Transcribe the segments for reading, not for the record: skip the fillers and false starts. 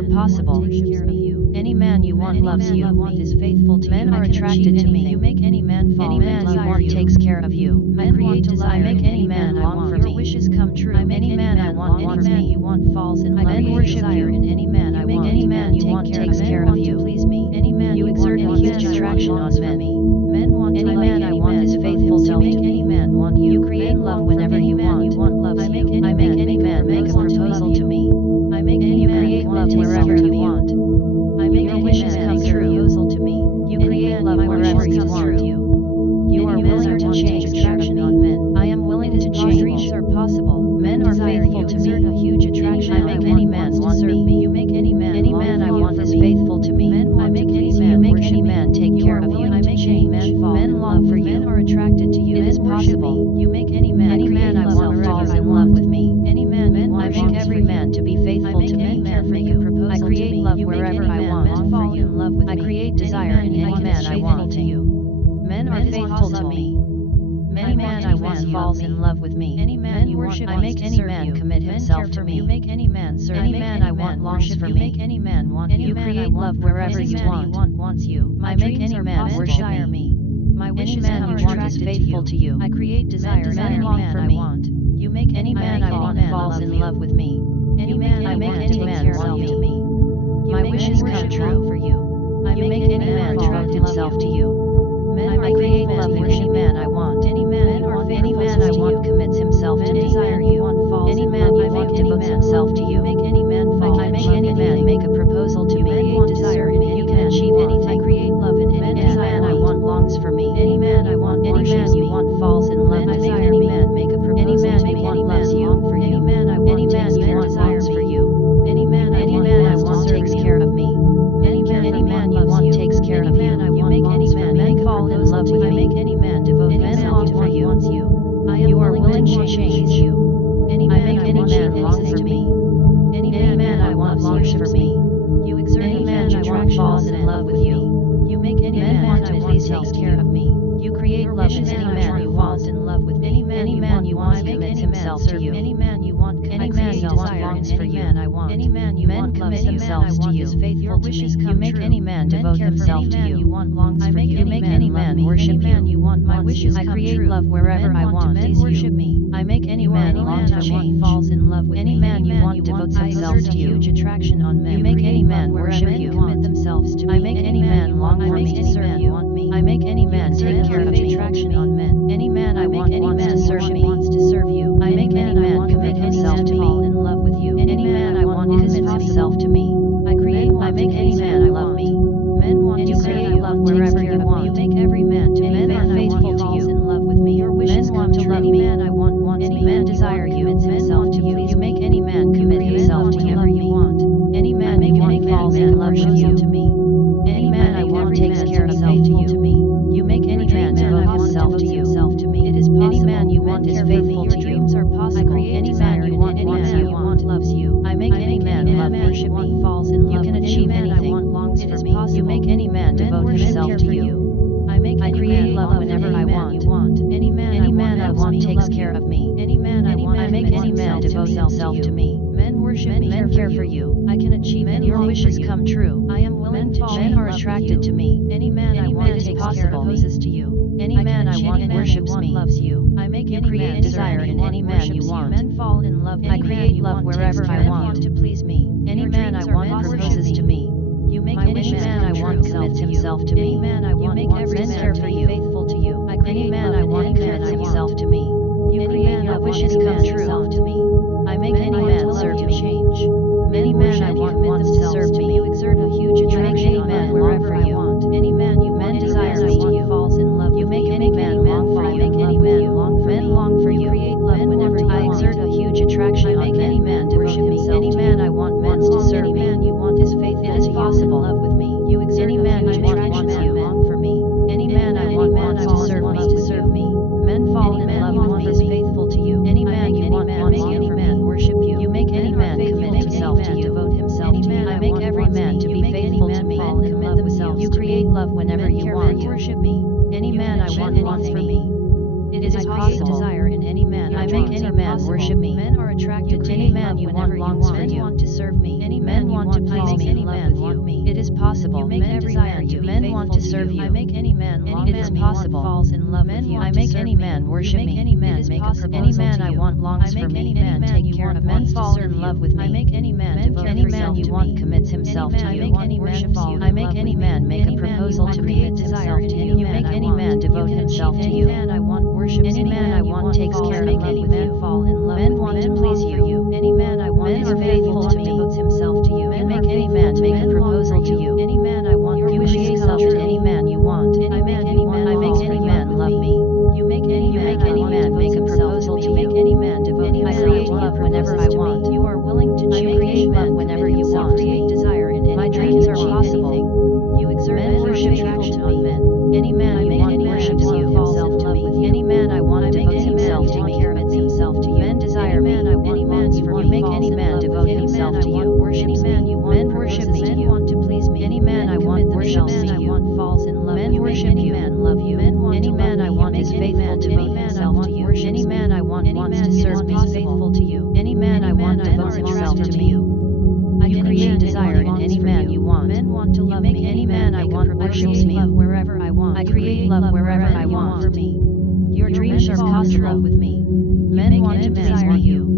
are possible. Any man you want loves you. Is faithful to you. Men are attracted to me. You make any man fall. Any man you want takes care of you. I create desire. I make any man long for me. Your wishes come true. I make any man I want. Any man you want falls in love. Men worship you. In any man I want. Any man you want takes care of you. Please me. Any man you exert a huge attraction on men. Men want any man I want is faithful to me. Any man want you. You create love whenever you want. You want love. I make any man make a proposal to me. I make any man create love wherever you want. I make your wishes come true. To me. You create love wherever you want. You are willing to change attraction on men. I am willing to change. Dreams are possible. Men are faithful to me. A huge attraction. I make any man want me. You make any man I want is faithful to me. I make any man. You make any man take care of you. I make any man fall. Men long for you. Men are attracted to you. It is possible. You make any man I want falls in love with me. Any man I make every man to be faithful to me. I create love wherever I want. Fall in love with me. I create desire in any man I want to you. Men are faithful to me. Any man I want falls in love with me. Any man you worship, I make any man commit himself to me. You make any man serve. Any man I want longs for me. Make any man want you. Create love wherever you want. Wants you. I make any man worship me. My wishes man you want is faithful to you. I create desire. Men long for me. You make any man I want falls in love with me. Any man I make any man want me. My wishes come true for you. I make any man devote himself to you. I create love in any man I want. Any man I want commits himself to me. Desire you want falls. Any man you want devotes himself to you. Make any man fall. I make any man make a proposal to me. Create desire in any man achieve anything. Create love in any man I want longs for me. Any man I want. Any man you want falls in love. I make any man make a proposal to me. Any man you want loves you. Any man I want. Any man you want desires for you. Any man I want takes care of me. Any man you want takes care of you. You make any man fall in love with you. I make any man devote himself for you. You are willing to change you. I make any man long for me. Any man I want longs for me. You exert any man I want falls in love with you. You make any man want to please takes care of me. You create love in any man you want in love with me. Any man you want commits himself to you. Any man you want longs for you. Any man you want commit themselves to you. Your wishes come true. You make any man devote himself to you. I make any man worship you. My wishes I create love wherever I want. Worship me. I make any man long for me. Falls in love with any man you want devotes himself to you. Huge attraction on men. You make any man worship you. Commit themselves to me. I make any man long for me. Serve you. I make any man take care of me. Attraction on men. Any man I want wants to serve me. Wants to serve you. I make any man commit himself to me. In love with you. Any man I want commits himself to me. I make any man I love me. Men want you create love wherever you want. You make every man to men are faithful to you. In love with me. Your wishes come to love me. Any man I want wants any man desire you. Commits himself to you. You make any man commit himself to whatever you want. Any man you want falls in love with you. To me. Any man I want takes care of you. To me. You make any man devote himself to you. It is possible. Any man you want is faithful to you. Dreams are possible. Any man you want wants you. Loves you. I make any man love worship me. Falls in love. You can achieve anything. Longs for me. You make any man devote himself to you. I create love whenever I want. Any man I want takes care of me. Any man I want. I make any man devote himself to me. Men worship me. Men care for you. I can achieve any. Your wishes come true. I am willing to. Men are attracted to me. Any man I want takes care of me. To you. Any man I want worships me. Loves you. I make you create desire in any man you want. Men fall in love. I create love wherever I want. To please me. Any man I want proposes to me. You make any man I want commits himself to me. Any man I want make every man care for you. Faithful to you. I create man I want commits himself to me. You create love wishes come true. To me. I make any man serve me. Change. Any man I want wants to serve me. You exert a huge attraction on men wherever I want. Any man you want desires me to you. Falls in love. You make any man long for you. Make any man long for men long for you. Create love whenever I exert a huge attraction on men. Any man to worship me. Any man I want wants to serve me. Any man you want is faithful. It is possible. Love with me. You exert any man you want wants you. Long for me. Any man I want wants in love with you. I make any man worship me. Any man make a proposal. Any man I want longs for me. Any man take care of. Men fall in love with me. I make any man devote. Any man you want commits himself to you. I make any man fall. I make any man make a proposal to me. Desire to you. You make any man devote himself to you. Any man I want worships. Any man I want takes care of me. Any man fall in love. Men want to please you. Any man I want is faithful to me. Devotes himself to you. You make any man make a proposal to you. Any man I want. You create love to any man you want. I make any man. I make any man love me. You make any man make a proposal to you. Make any man devote himself. I create love whenever I want. You are willing to choose. I create love whenever you want. Create desire in any. My dreams are possible. You exert men worship attraction to men. Any man you want worships you himself to me. Any man I want devotes himself to me. Commits himself to you. Men desire me. Any man for you make any man devote himself to you. Worships me. Men worship me. Men want to please me. Any man I want worships me. Any man falls in love. Men worship you. Men love you. Men want any man I want is faithful to me. Himself to you. Any man I want wants to serve me. Faithful to you. Any man I want devotes himself to me. You create desire in any man you want. Men want to love me. Any man I want worships me. Wherever I want. I create love wherever I want. For me. Your dreams are possible with me. Men want to desire you.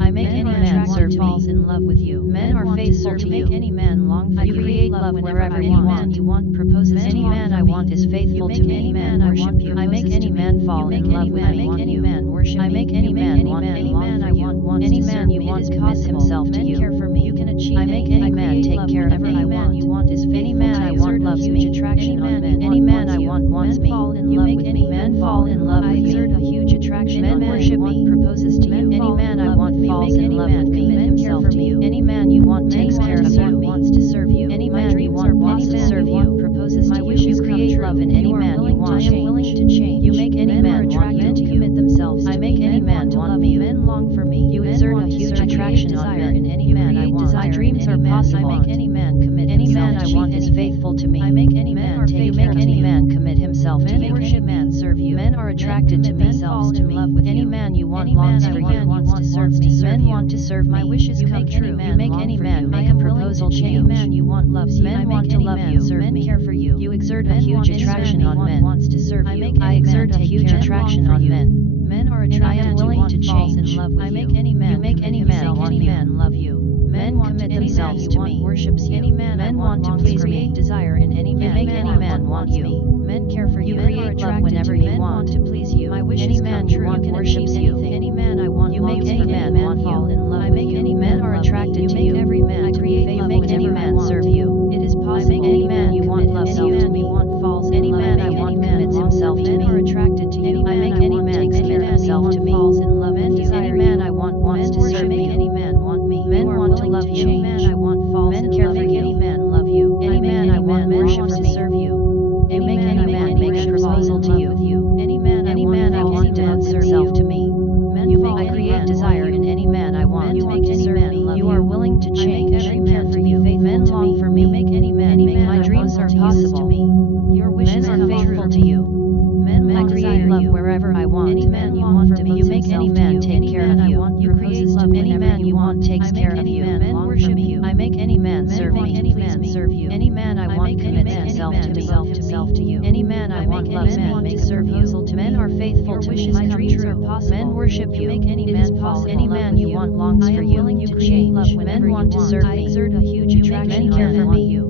I make any man serve me. Falls in love with you. Men are faithful to you. Make any man long for you. I create love whenever you want. You want proposes. Any man I want is faithful to me. Any man I worship you. I make any man fall in love with me. I make any man worship me. I make any man want me. Any man I want wants any man you want commits himself to you. Care for me. You can achieve. I make any man take care of me. Any man you want is faithful. Any man I want loves me. Attraction on men. Any man I want wants me. You make any man fall in love with you. I exert a huge attraction. Men worship me. Proposes to you. Any man I want falls in love with me. Men himself to you. Any man you want takes care of you. Wants to serve you. Any man you want wants to serve you. Proposes to you. You create love in any man you want. I am willing to change. You make any man want you to commit themselves. I make any man want me. Men long for me. You exert a huge attraction on men. In any man I want. My dreams are possible. I make any man commit. Any man I want is faithful to me. I make any man take. You make any man commit himself to you. Worship man serve you. Men are attracted to me. Fall in love with any man you want longs for you. Wants to serve me. Men want to serve my wishes come true. You make any man make a proposal to you. Any man you want loves you. Men want to love you. Men care for you. You exert a huge attraction on men. Wants to serve you. I exert a huge attraction on men. Men are attracted. I am willing to change. I make any man. You make any man want me. Men love you. Men commit themselves to me. Worships you. Any man men want to please me. Desire in any man. You make any man want you. Men care for you. Create love whenever you want to please you. My wishes come true. You worships you. Any man I want. You make any man want fall in love. I make any men are attracted to you. Every man I create love. Make any man serve you. It is possible. I make any man you want loves you. Any man you want falls. Any man I want commits himself to me. Men are attracted to you. I make any man commit himself to me. Falls in love and you. Any man I want wants to serve me. Any man want me. Men want to love you. Any man I want falls in love. Men care for you. Any man love you. Any man I want worships to serve you. They make any man make a proposal to you. Any man I want devotes himself to me. You make I create desire in any man I want. You make any man love you. You are willing to change. Every man for you. Men long for me. You make any man make my dreams are possible to me. Your wishes are faithful to you. Men I create love wherever I want. Any man you want for me. You make any man take care of you. You create love. Any man you want takes care of you. Men worship you. I make any man serve me. Any man serve you. Any man I want commits himself to me. To you. Any man I want loves me. Make serve you. Men are faithful to me. My dreams are possible. Men worship you. Make any man fall. Any man you want longs for you. To change. Men want to serve me. I exert a huge attraction. Men care for me.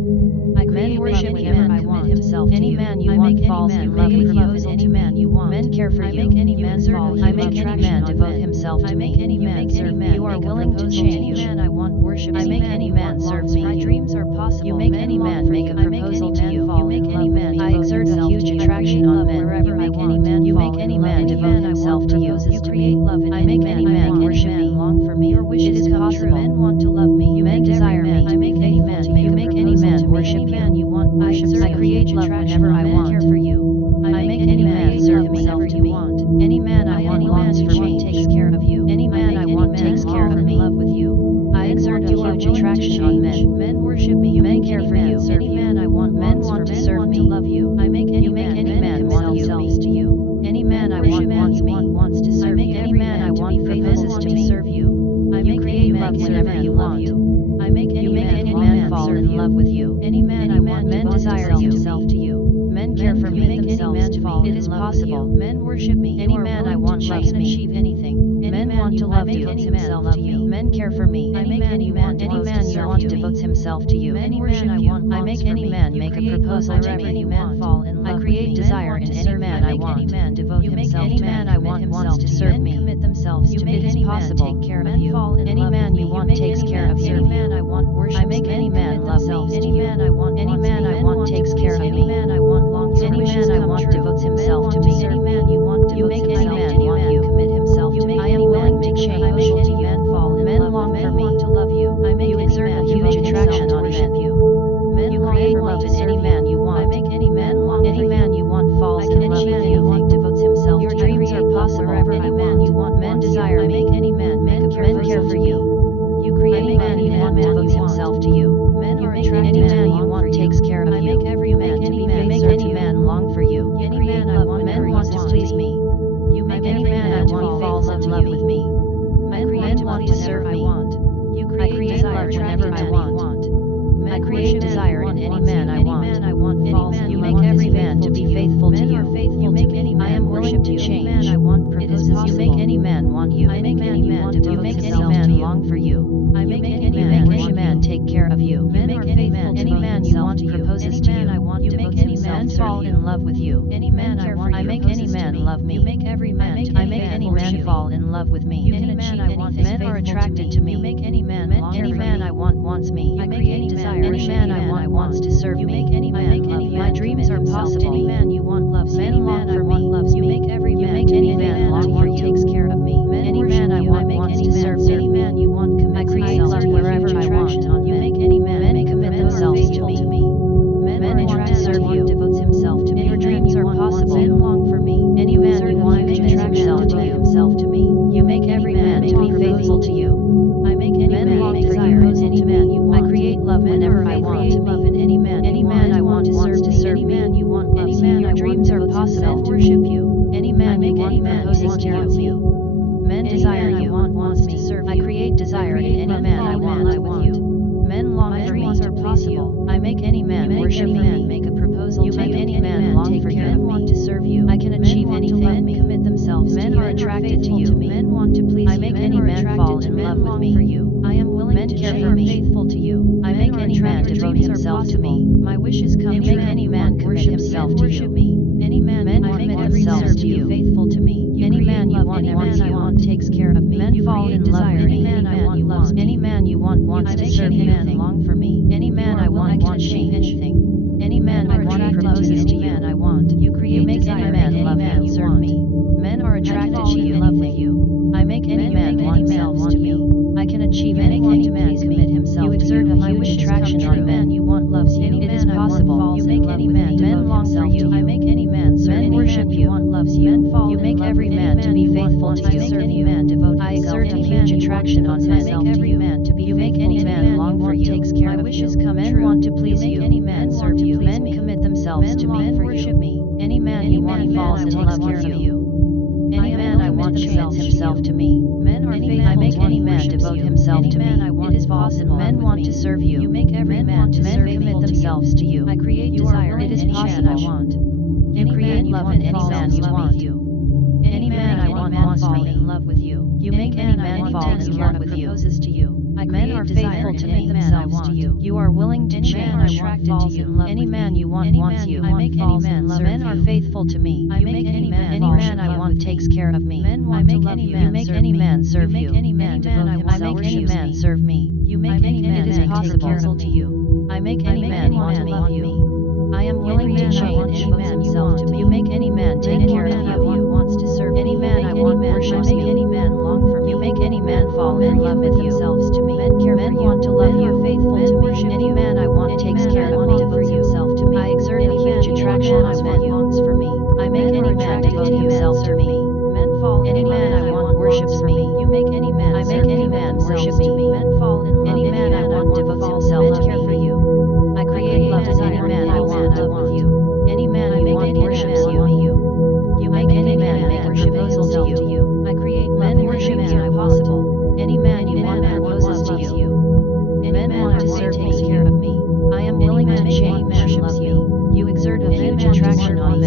I men worship you. Men commit himself to you. Any man you want falls in love with you. Any man you want. Men care for you. I make any man fall. I make any man devote himself to me. Any man serve me. You are willing to change. Any man I want worship. I make any man serve me. My dreams are possible. You make any man make a proposal to you. You make any man. I exert a huge attraction on men. Wherever I any man. You make any man devote himself to you. You create love. I make any man worship me. Long for me. Your wishes come true. Men want to love me. You men desire me. I make any man. You make any man worship you. Man you want worship. I create love whenever I want. Care for you. I make any man serve me. Whenever you want. Any man I want longs for me. Takes care of you. Any man I want takes care of me. Love with you. I exert a huge attraction on men. Men worship me. You men care for you. Any man I want men want to serve me. Love you. I make any man want you. possible. Men worship me. Any man I want loves me. Achieve anything. Men want to love you. Himself to you. Men care for me. Any man you want. Any man you want devotes himself to you. Any man I want. I make any man make a proposal to me. Any man fall in love. I create desire in any man I want. Any man devote himself. Any man I want wants to serve me. Commit themselves to me. It is possible. Take care of you. Any man you want takes care of you. Any man I want worships. I make any man love me. Any man I want. Any man I want takes care of me. Any man I want longs. Any man I want devotes himself to me. Any man you want devotes himself to me. You make any man want you. Commit himself to me. I am willing to change. I make any man fall in love. Men long for me to love you. I make you exert a huge attraction on men. You create love in any man you want. I make any man long. Any man you want falls in love with you. Devotes himself. Your dreams are possible. Any man you want. Men desire. I make any man make a care for you. You create any man you want devotes himself to you. Men are attracted. Any man you want takes care of you. I make every man to be. You make any man long for you. Any man I want. Men want to please me. You make any man I want falls in love with me. Men want to serve me. I create desire whenever I want. I create desire in any man I want. You make every man to be faithful to you. You make any man I am willing to change. It is possible. You make any man want you. I make any man to you make any man long for you. I make any man take care of you. Men are faithful. Any man you want proposes to you. You make any man fall in love with you. Any man I want. I make any man love me. You make every man. I make any man fall in love with me. You can achieve anything. Men are attracted to me. You make any man. Any man I want wants me. I make any desire. Any man I want wants to serve me. You make any man love me. My dreams are possible. Any man you want loves me. Any man for me loves me. You make every man. You make any man long for you. Takes care of me. Any man I want wants to serve me. Any man you want commit. I create love wherever I want. You make any man commit themselves to me. Men want to serve you. Devotes himself to me. Your dreams are possible. Men long for me. Any man you want commits himself to me. You make every man to be faithful to you. I make any man desire in any man you want. I create love whenever I want. Love in any man. Any man I want wants to serve me. Any man you want loves me. Your dreams are possible. Worship you. Any man you want proposes to you. Men desire you. Wants to serve you. I create desire in any man I want with you. Men long for me to please you. I make any man worship me. Make a proposal. You make any man long for you. Men want to serve you. I can achieve anything. Men commit themselves. Men are attracted to you. Men want to please you. I make any man fall in love with me. I am willing to care for me. Faithful to you. I make any man devote himself to me. My wishes come true. Make any man commit himself to you. Any man commit themselves to you. Faithful to me. Any man you want takes care of me. Men fall in love. Any man I want loves. Any man you want wants to serve me. Man long for me. Any man I want can achieve anything. Any man I want proposes to you. I want. You make any man love and serve me. Men are attracted to you. Love with you. I make any man want themselves to me. I can achieve anything to man commit himself. You exert a huge attraction on men you want loves you. It is possible. You make any man men long for you. I make any man serve. Men worship you. Loves you. You make every man to be faithful to you. Serve any man devote. I exert a huge attraction on men. Every man to be. You make any man long for you. Takes care of wishes come true. Men want to please you. Any man serve you. Men commit themselves to me. Worship me. Any man you want falls in love with you. Any man I want commits himself to me. Men are faithful. I make any man devote himself to me. It is possible. Men want to serve you. You make every man to men commit themselves to you. I create desire. It is possible. I want. You create love in any man you want. Any man I want wants me in love with you. You make any man fall in love with you. To you. Men are faithful to me. Themselves to you. You are willing to change. Attracted to you. Any man you want wants you. I make any man love. Men are faithful to me. I make any man I want takes care of me. Men want to love you. You make any man serve you. Any man I make any man serve me. You make any man. It is possible to you. I make any man want to love you. I am willing to change. Any man himself to me. You make any man take care of you. Wants to serve any man I want worships me. Any man long for me. You make any man fall in love with themselves to me. Men care for you. Want to love you. Faithful to me. Any man I want takes care of me. Devotes himself to me. I exert a huge attraction on men. Longs for me. I make any man devote himself to me. Men fall. Any man I want worships me. You make any man. I make any man worship me. Men fall in love. Any man I want devotes himself to me. For you. I create love in any man I want. You. Any man you want worships you. You make any man make a proposal to you. I create men worship you. Possible. Any man you want proposes to you. Men want to serve me. Care of me. I am willing to change. Worships you. You exert a huge attraction on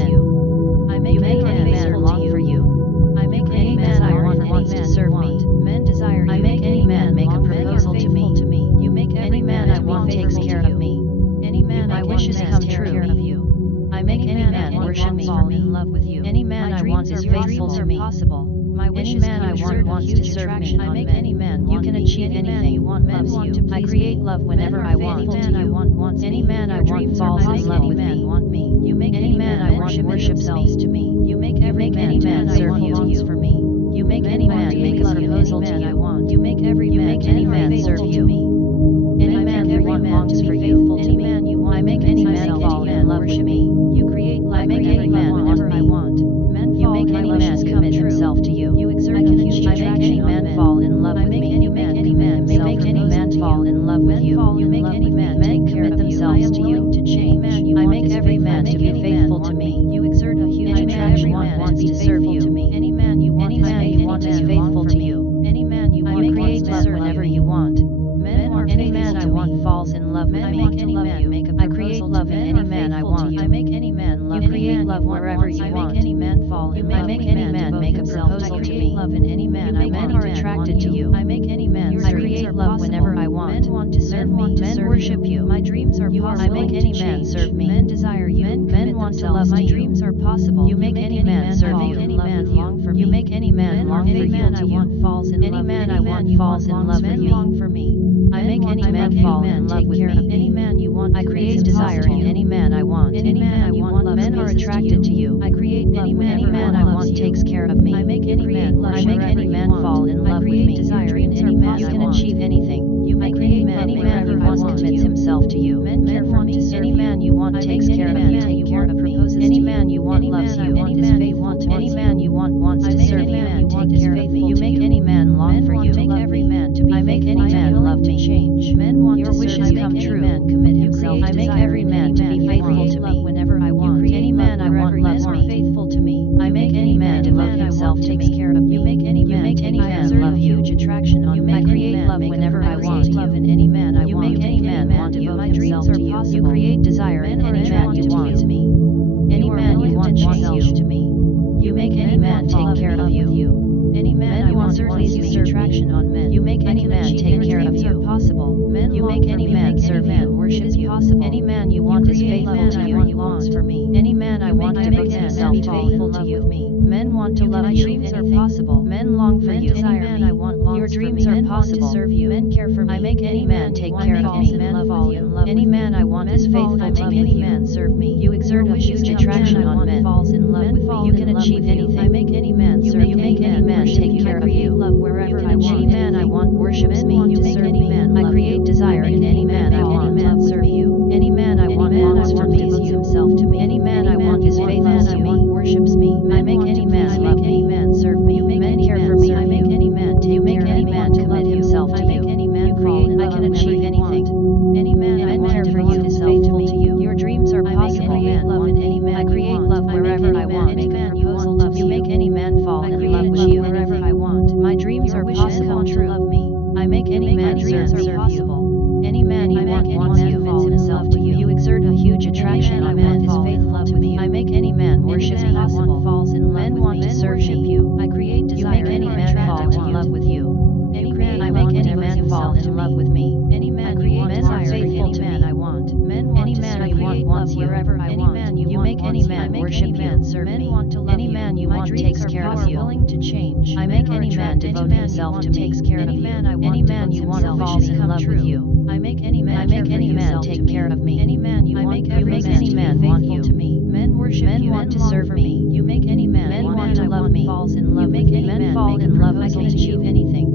want is faithful to me. Any man I want wants to serve me. I make any man you can achieve anything you want. Men want to I create love whenever I want. Any man I want falls in love with me. You make any man I want worships me. You make any man serve you. You make any man make a proposal to you. You make any man serve you. Any man you want longs for you. Any man you want. I make any man fall in love with me. You create love. I make any man whenever I want. You make any man commit himself to you. You exert a huge attraction. I make any man fall in love with me. You make any man fall in love with you. You make any man commit themselves to you. I make every man to be faithful to me. You exert a huge attraction. One wants to serve you. Any man you want is faithful to you. Any man you want create love whenever you want. Any man I want falls in love with me. I create love in any man I want. I make any man love. You create love wherever you want. I make any man fall in love. I make any man make a proposal to me. Love in any man I want. Men are attracted to you. I make any man. I create love whenever I want. Men want to serve me. Men worship you. My dreams are possible. I make any man serve me. Men desire you. Men want to love. My dreams are possible. You make any man serve you. Any man long for me. You make any man long for you. Any man I want falls in love. Any man I want falls in love with me. I make any man fall in love with me. Any man you want. I create desire in any man I want. Any man I want. Men are attracted to you. I create love. Any man I want takes care of me. I make any man. I make any man fall in love with me. Desire in any man. You can achieve anything. You make any man you want commits himself to you. Men care for me. Any man you want takes care of you. Take care of me. Any man you want loves you. Any man you want wants to serve you. Take care of me. You make any man long for you. Make every man to be. I make any man love me. Change. Men want your wishes come true. Man commit himself. I make every man to be faithful to me. Whenever I want. Any man I want loves me. Faithful to me. I make any man devote himself to me. Care of me. You make any man love you. Huge attraction on me. I create love whenever I want. Love in any man I want. You make any man want devote himself to you. You create desire in any man you want. Any man you want wants you to me. You make any man take care of you. Any man you want please me. Attraction on men. You make any man take care of you. Possible. Men you make any man serve you. Worship you. Possible. Any man you want is faithful to you. He wants for me. Any man I want devotes himself faithful to you. Men want to love you. Dreams are possible. Men long for you. Any man I want longs your dreams are possible. Serve you. Men care for me. I make any man take care of me. Men fall in love. Any man I want is faithful to me. Any man serve me. You exert a huge attraction on men. Falls in love with me. You can achieve anything. I make any man serve you. Make any man take care of you. Love wherever I want. Any man I want worships me. You make any man. I create desire in any man I want. Love serve you. Any man I want longs for me. Devotes himself to me. Any man I want is faithful to me. Worships me. I make any man love me. Any man serve me. You make any care for me. I make any man take care. Any man commit himself to you. I make any man create. I can achieve anything. Any man I care for you is faithful to you. Your dreams are possible. Man love in any man. I create love wherever I want. Any man you love. You make any man fall in love with you wherever I want. My dreams are possible. True. Love me. I make any man serve you. Any man you want wants you fits himself to you. You exert a huge attraction on men is faithful to me. I make any man worship me. Falls in love. Men want to serve you. I create desire. You make any man fall in love with you. Any man I make any man fall in love with me. Any man create desire. Faithful to me. I want. Men want any man I want wants you. Wherever I want. You make any man worship you. Men want to love any man you want takes care of you. Willing to change. I make any man devote himself to me. Takes care of you. Any man you want falls in love with you. I make any man take care of me. Any man you want. You make any man want you to me. Men worship you. Men want to serve me. You make any man want to love me. Falls in love. You make any man fall in love. I can achieve anything.